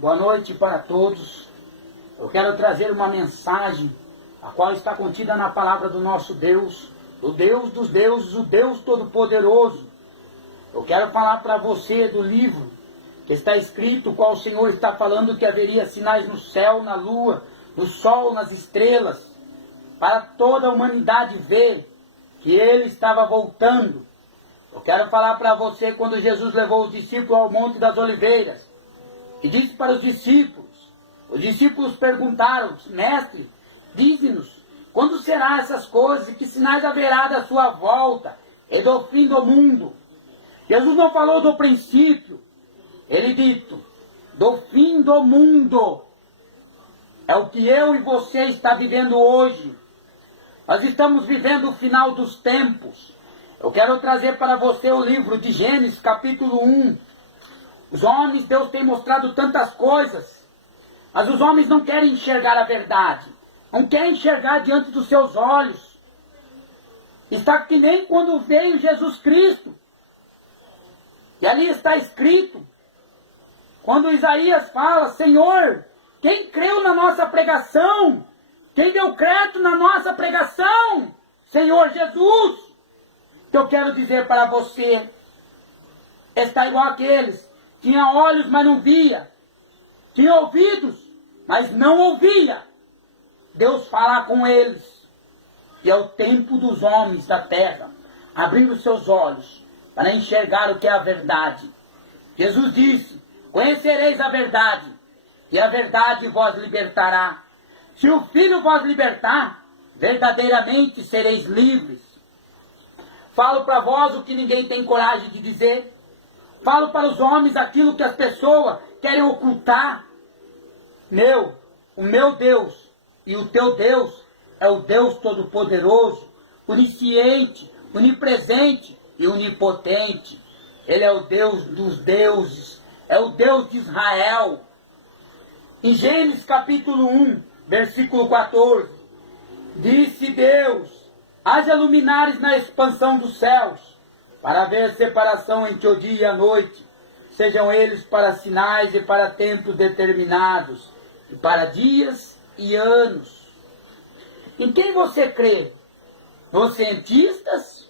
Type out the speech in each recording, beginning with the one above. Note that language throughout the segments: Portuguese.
Boa noite para todos. Eu quero trazer uma mensagem, a qual está contida na palavra do nosso Deus, do Deus dos deuses, o Deus Todo-Poderoso. Eu quero falar para você do livro que está escrito, qual o Senhor está falando que haveria sinais no céu, na lua, no sol, nas estrelas, para toda a humanidade ver que Ele estava voltando. Eu quero falar para você quando Jesus levou os discípulos ao Monte das Oliveiras e disse para os discípulos perguntaram: Mestre, dize-nos, quando serão essas coisas e que sinais haverá da sua volta e do fim do mundo? Jesus não falou do princípio, Ele disse do fim do mundo. É o que eu e você está vivendo hoje. Nós estamos vivendo o final dos tempos. Eu quero trazer para você o livro de Gênesis, capítulo 1. Os homens, Deus tem mostrado tantas coisas, mas os homens não querem enxergar a verdade. Não querem enxergar diante dos seus olhos. Está que nem quando veio Jesus Cristo. E ali está escrito, quando Isaías fala: Senhor, quem creu na nossa pregação? Quem deu crédito na nossa pregação? Senhor Jesus. Que eu quero dizer para você, está igual àqueles, tinha olhos, mas não via, tinha ouvidos, mas não ouvia. Deus fala com eles, e é o tempo dos homens da terra abrir os seus olhos para enxergar o que é a verdade. Jesus disse: conhecereis a verdade, e a verdade vos libertará. Se o Filho vos libertar, verdadeiramente sereis livres. Falo para vós o que ninguém tem coragem de dizer. Falo para os homens aquilo que as pessoas querem ocultar. O meu Deus e o teu Deus é o Deus Todo-Poderoso, onisciente, onipresente e onipotente. Ele é o Deus dos deuses, é o Deus de Israel. Em Gênesis capítulo 1, versículo 14, disse Deus: haja luminares na expansão dos céus, para haver separação entre o dia e a noite, sejam eles para sinais e para tempos determinados, e para dias e anos. Em quem você crê? Nos cientistas?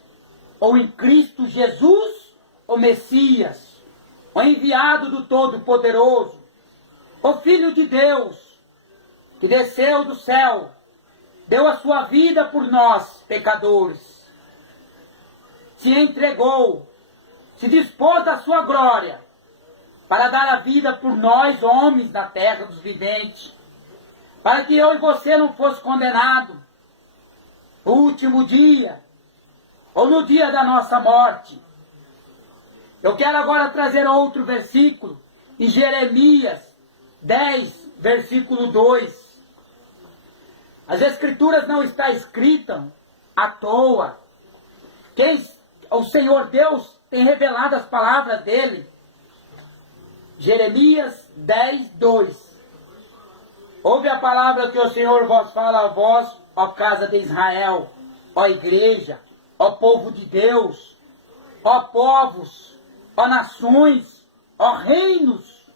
Ou em Cristo Jesus, o Messias, o enviado do Todo-Poderoso, o Filho de Deus, que desceu do céu, deu a sua vida por nós, pecadores, se entregou, se dispôs da sua glória, para dar a vida por nós, homens da terra dos viventes, para que eu e você não fosse condenado no último dia, ou no dia da nossa morte. Eu quero agora trazer outro versículo, em Jeremias 10, versículo 2. As Escrituras não estão escritas à toa. O Senhor Deus tem revelado as palavras dele. Jeremias 10, 2. Ouve a palavra que o Senhor vos fala a vós, ó casa de Israel, ó igreja, ó povo de Deus, ó povos, ó nações, ó reinos.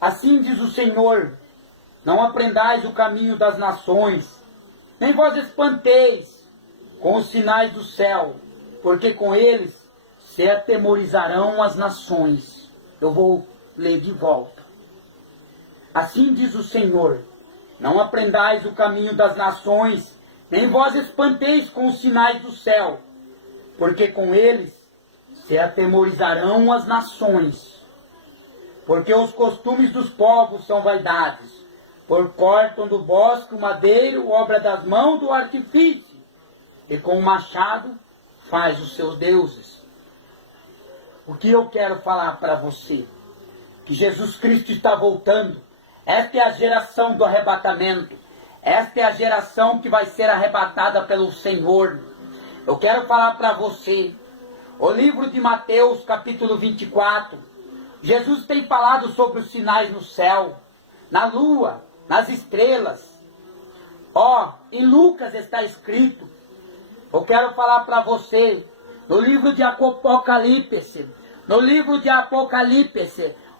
Assim diz o Senhor: não aprendais o caminho das nações, nem vos espanteis com os sinais do céu, porque com eles se atemorizarão as nações. Eu vou ler de volta. Assim diz o Senhor: não aprendais o caminho das nações, nem vos espanteis com os sinais do céu, porque com eles se atemorizarão as nações. Porque os costumes dos povos são vaidades, por cortam do bosque o madeiro, obra das mãos do artifício, e com o machado faz os seus deuses. O que eu quero falar para você? Que Jesus Cristo está voltando. Esta é a geração do arrebatamento. Esta é a geração que vai ser arrebatada pelo Senhor. Eu quero falar para você, o livro de Mateus, capítulo 24. Jesus tem falado sobre os sinais no céu, na lua, nas estrelas. Em Lucas está escrito. Eu quero falar para você, no livro de Apocalipse,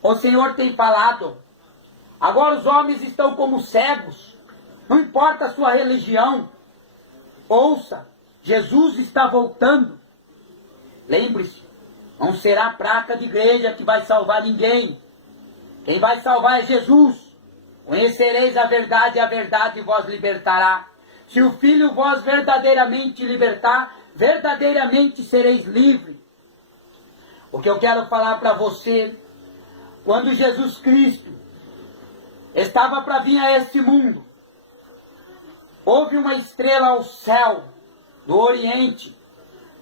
O Senhor tem falado. Agora os homens estão como cegos. Não importa a sua religião. Ouça, Jesus está voltando. Lembre-se, não será a placa de igreja que vai salvar ninguém. Quem vai salvar é Jesus. Conhecereis a verdade vos libertará. Se o Filho vos verdadeiramente libertar, verdadeiramente sereis livres. O que eu quero falar para você, quando Jesus Cristo estava para vir a esse mundo, houve uma estrela ao céu, do Oriente,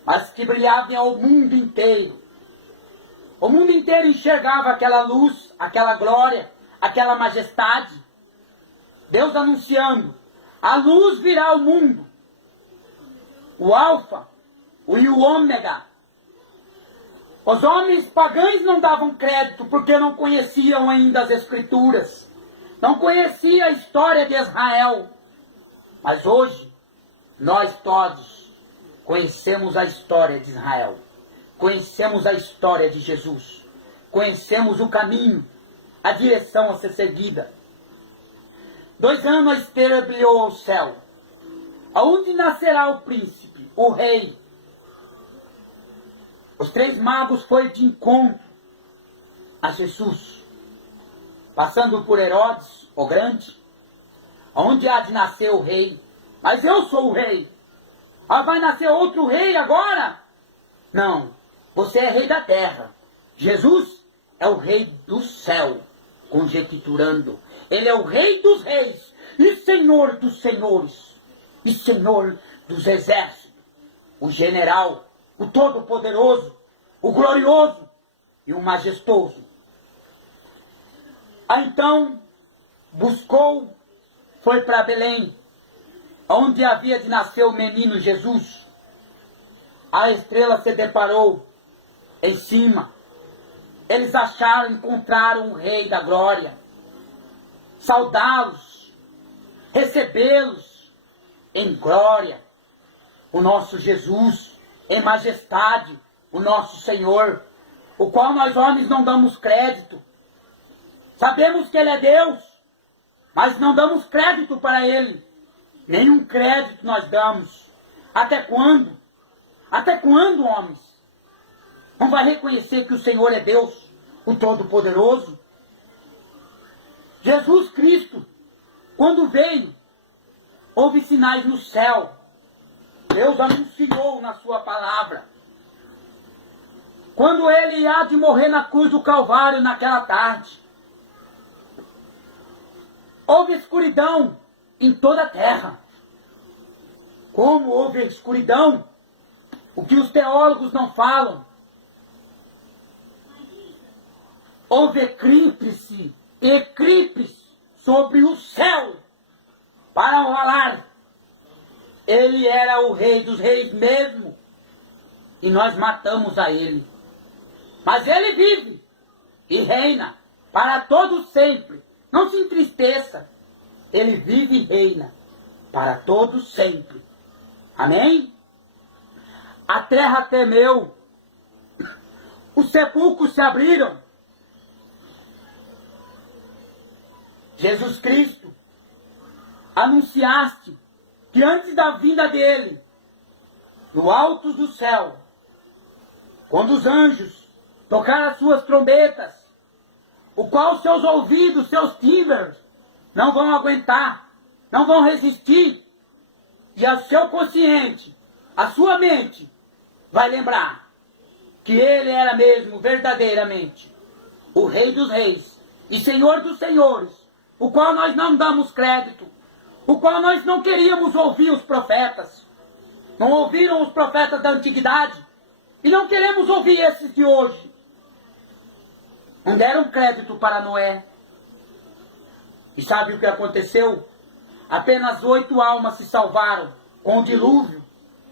mas que brilhava ao mundo inteiro. O mundo inteiro enxergava aquela luz, aquela glória, aquela majestade. Deus anunciando, a luz virá ao mundo. O Alfa e o Ômega. Os homens pagãos não davam crédito porque não conheciam ainda as Escrituras. Não conheciam a história de Israel. Mas hoje, nós todos conhecemos a história de Israel. Conhecemos a história de Jesus. Conhecemos o caminho, a direção a ser seguida. 2 anos a estrela brilhou ao céu. Aonde nascerá o príncipe, o rei? Os 3 magos foram de encontro a Jesus. Passando por Herodes, o grande. Onde há de nascer o rei? Mas eu sou o rei. Ah, vai nascer outro rei agora? Não, você é rei da terra. Jesus é o rei do céu, conjecturando. Ele é o rei dos reis e senhor dos senhores e senhor dos exércitos. O general, o todo-poderoso, o glorioso e o majestoso. Então, buscou, foi para Belém, onde havia de nascer o menino Jesus. A estrela se deparou em cima. Eles acharam, encontraram o Rei da Glória. Saudá-los, recebê-los em glória. O nosso Jesus, em majestade, o nosso Senhor, o qual nós homens não damos crédito. Sabemos que Ele é Deus, mas não damos crédito para Ele. Nenhum crédito nós damos. Até quando? Até quando, homens? Não vai reconhecer que o Senhor é Deus, o Todo-Poderoso? Jesus Cristo, quando veio, houve sinais no céu. Deus anunciou na sua palavra. Quando Ele há de morrer na cruz do Calvário naquela tarde, houve escuridão em toda a terra. Como houve escuridão? O que os teólogos não falam. Houve eclipse sobre o céu, para falar. Ele era o rei dos reis mesmo, e nós matamos a ele. Mas ele vive e reina para todos sempre. Não se entristeça. Ele vive e reina para todos sempre. Amém? A terra temeu. Os sepulcros se abriram. Jesus Cristo, anunciaste que antes da vinda dele, no alto do céu, quando os anjos tocaram as suas trombetas, o qual seus ouvidos, seus timbres, não vão aguentar, não vão resistir, e a seu consciente, a sua mente, vai lembrar que ele era mesmo, verdadeiramente, o Rei dos Reis e Senhor dos Senhores, o qual nós não damos crédito, o qual nós não queríamos ouvir os profetas. Não ouviram os profetas da antiguidade e não queremos ouvir esses de hoje. Não deram crédito para Noé. E sabe o que aconteceu? Apenas 8 almas se salvaram com o dilúvio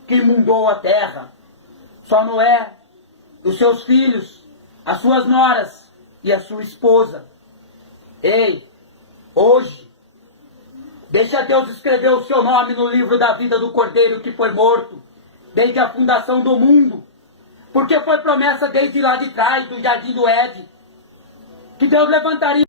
que inundou a terra. Só Noé, os seus filhos, as suas noras e a sua esposa. Ei, hoje, deixa Deus escrever o seu nome no livro da vida do Cordeiro que foi morto, desde a fundação do mundo, porque foi promessa desde lá de trás, do Jardim do Éden. que Deus levantaria